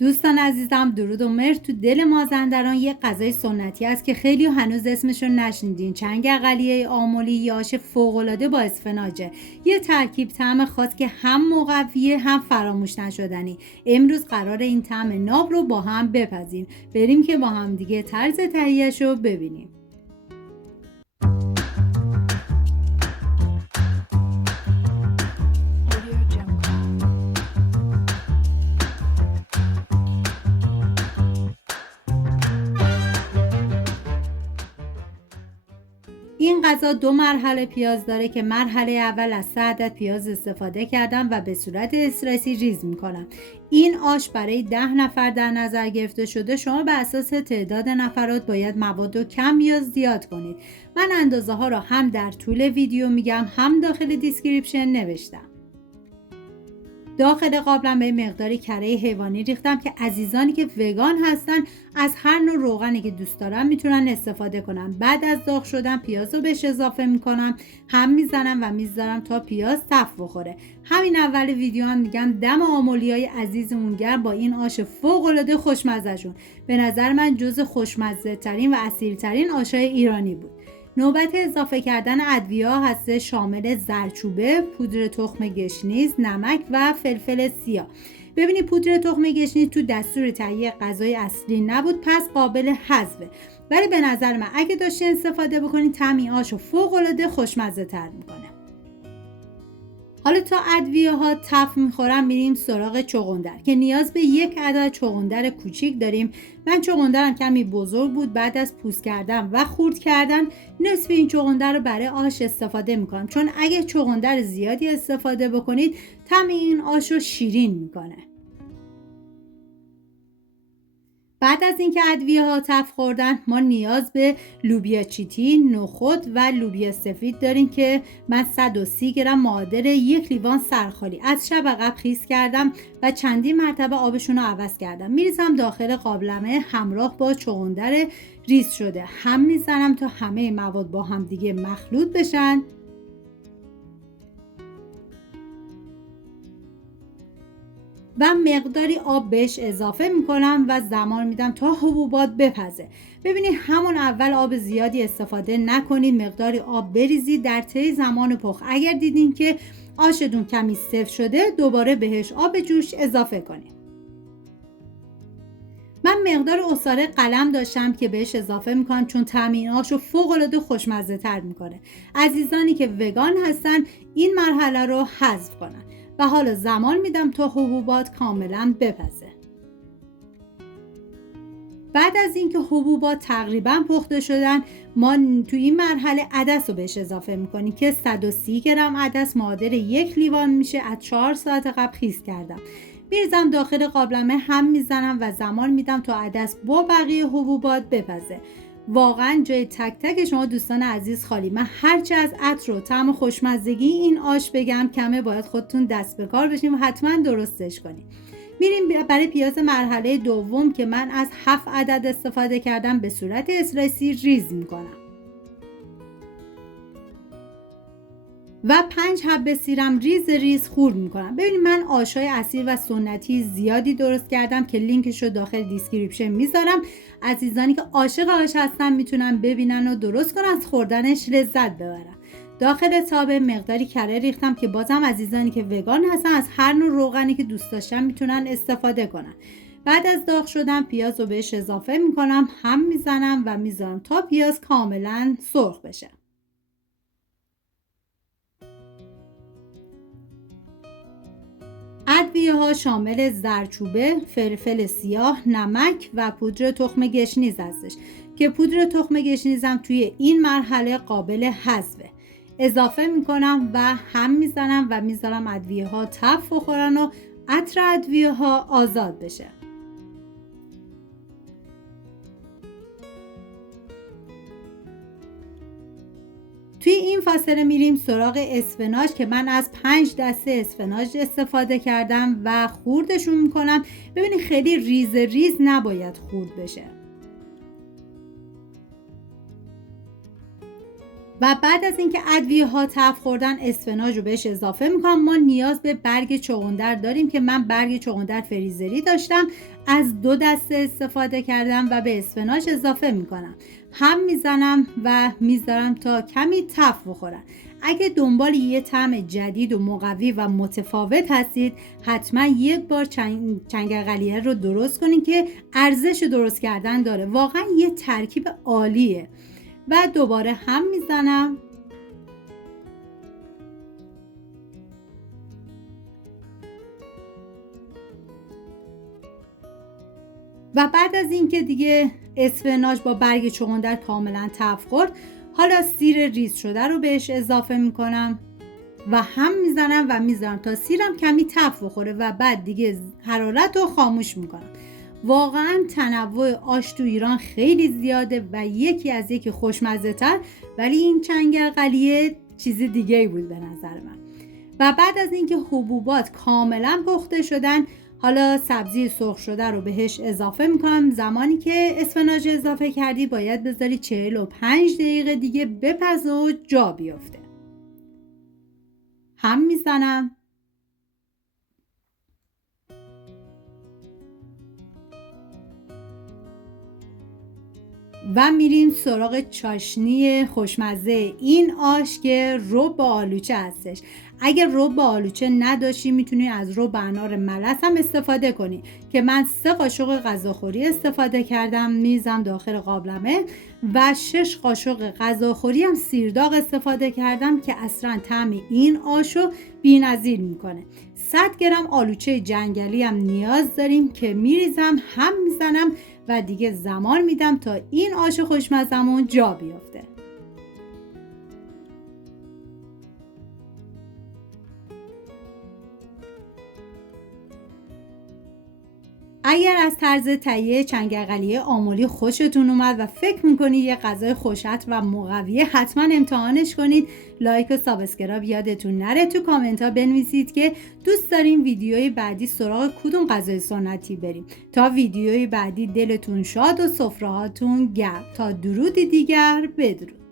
دوستان عزیزم، درود و مهر. تو دل مازندران یه غذای سنتی است که خیلی هنوز اسمش رو نشنیدین. چنگ اقلیه آملی یا آش فوق‌العاده با اسفناجه. یه ترکیب طعم خاص که هم مقویه هم فراموش نشدنی. امروز قرار این طعم ناب رو با هم بپزیم. بریم که با هم دیگه طرز تهیه‌اش رو ببینیم. این غذا 2 مرحله پیاز داره که مرحله اول از 3 عدد پیاز استفاده کردم و به صورت استرسی ریز میکنم. این آش برای 10 نفر در نظر گرفته شده. شما به اساس تعداد نفرات باید مواد رو کم یا زیاد کنید. من اندازه ها رو هم در طول ویدیو میگم هم داخل دیسکریپشن نوشتم. داخل قابلم به مقداری کره حیوانی ریختم که عزیزانی که وگان هستن از هر نوع روغنی که دوست دارن میتونن استفاده کنن. بعد از داغ شدن پیاز رو بهش اضافه میکنم، هم میزنم و میذارم تا پیاز تف بخوره. همین اول ویدیو هم میگم دم آملیای عزیزمون گرم با این آش فوق العاده خوشمزه شون. به نظر من جز خوشمزه ترین و اصیل ترین آشای ایرانی بود. نوبت اضافه کردن ادویه هست، شامل زردچوبه، پودر تخم گشنیز، نمک و فلفل سیاه. ببینید پودر تخم گشنیز تو دستور تهیه غذای اصلی نبود، پس قابل حذفه. ولی به نظر من اگه داشتین استفاده بکنید طعم آشو فوق العاده خوشمزه تر میکنه. حالا تا ادویه ها تف میخورم میریم سراغ چغندر که نیاز به 1 عدد چغندر کوچیک داریم. من چغندرم کمی بزرگ بود. بعد از پوست کردن و خورد کردن نصف این چغندر رو برای آش استفاده میکنم، چون اگه چغندر زیادی استفاده بکنید طعم این آش رو شیرین میکنه. بعد از اینکه ادویه ها تف خوردن ما نیاز به لوبیا چیتی، نخود و لوبیا سفید داریم که من 130 گرم معادل 1 لیوان سرخالی از شب قبل خیس کردم و چندین مرتبه آبشون رو عوض کردم. میریزم داخل قابلمه همراه با چغندر ریز شده، هم میزنم تا همه مواد با هم دیگه مخلوط بشن. و مقداری آب بهش اضافه میکنم و زمان میدم تا حبوبات بپزه. ببینید همون اول آب زیادی استفاده نکنید، مقداری آب بریزید در طی زمان پخت. اگر دیدین که آشتون کمی سفت شده دوباره بهش آب جوش اضافه کنید. من مقدار عصاره قلم داشتم که بهش اضافه میکنم چون طعم این آشو فوق العاده خوشمزه تر میکنه. عزیزانی که وگان هستن این مرحله رو حذف کنن. و حالا زمان میدم تا حبوبات کاملا بپزه. بعد از اینکه حبوبات تقریبا پخته شدن ما تو این مرحله عدس رو بهش اضافه میکنیم که 130 گرم عدس معادل 1 لیوان میشه. از 4 ساعت قبل خیس کردم. میریزم داخل قابلمه، هم میزنم و زمان میدم تا عدس با بقیه حبوبات بپزه. واقعا جای تک تک شما دوستان عزیز خالی. من هرچه از عطر و طعم خوشمزگی این آش بگم کمه، باید خودتون دست به کار بشین و حتما درستش کنید. میریم برای پیاز مرحله دوم که من از 7 عدد استفاده کردم، به صورت اسلایسی ریز میکنم و 5 حبه سیرم ریز ریز خورد میکنم. ببینید من آشای اصیل و سنتی زیادی درست کردم که لینکش رو داخل دیسکریپشن میذارم. عزیزانی که عاشق آش هستن میتونن ببینن و درست کنن، از خوردنش لذت ببرن. داخل تابه مقداری کره ریختم که بازم عزیزانی که وگان هستن از هر نوع روغنی که دوست داشتن میتونن استفاده کنن. بعد از داغ شدن پیاز رو بهش اضافه میکنم، هم میزنم و میذارم تا پیاز کاملا سرخ بشه. ادویه ها شامل زردچوبه، فلفل سیاه، نمک و پودر تخم گشنیز هستش که پودر تخم گشنیزم توی این مرحله قابل حذفه. اضافه میکنم و هم میزنم و میذارم ادویه ها تف بخورن و عطر ادویه ها آزاد بشه. توی این فاصله میریم سراغ اسفناج که من از 5 دسته اسفناج استفاده کردم و خوردشون میکنم. ببینید خیلی ریز ریز نباید خورد بشه. و بعد از اینکه ادویه ها تف خوردن اسفناج رو بهش اضافه میکنم. ما نیاز به برگ چغندر داریم که من برگ چغندر فریزری داشتم. از 2 دسته استفاده کردم و به اسفناج اضافه میکنم. هم میزنم و میذارم تا کمی تف بخورن. اگه دنبال یه طعم جدید و مقوی و متفاوت هستید، حتما یک بار چنگرقلیه رو درست کنین که ارزش درست کردن داره. واقعا یه ترکیب عالیه. و دوباره هم میزنم و بعد از اینکه دیگه اسفناج با برگ چغندر کاملا تف خورد، حالا سیر ریز شده رو بهش اضافه میکنم و هم میزنم و میذارم تا سیرم کمی تف بخوره و بعد دیگه حرارت رو خاموش میکنم. واقعا تنوع آش تو ایران خیلی زیاده و یکی از یکی خوشمزه تر، ولی این چنگرقلیه چیز دیگه ای بود به نظر من. و بعد از اینکه حبوبات کاملا پخته شدن، حالا سبزی سرخ شده رو بهش اضافه میکنم. زمانی که اسفناج اضافه کردی باید بذاری 45 دقیقه دیگه بپزه و جا بیفته. هم میزنم و میریم سراغ چاشنی خوشمزه این آش که رب آلوچه هستش. اگر رب آلوچه نداشتی میتونی از رب انار ملس هم استفاده کنی که من 3 قاشق غذاخوری استفاده کردم، میزم داخل قابلمه و 6 قاشق غذاخوری هم سیرداغ استفاده کردم که اصلا طعم این آشو بی‌نظیر میکنه. 100 گرم آلوچه جنگلی هم نیاز داریم که میریزم، هم میزنم و دیگه زمان میدم تا این آش خوشمزمون جا بیفته. اگر از طرز تهیه چنگرقلیه آملی خوشتون اومد و فکر میکنید یه غذای خوشت و مقویه، حتما امتحانش کنید. لایک و سابسکرایب یادتون نره. تو کامنت ها بنویسید که دوست داریم ویدیوی بعدی سراغ کدوم غذای سنتی بریم. تا ویدیوی بعدی دلتون شاد و سفره‌هاتون گرم. تا درودی دیگر، بدرود.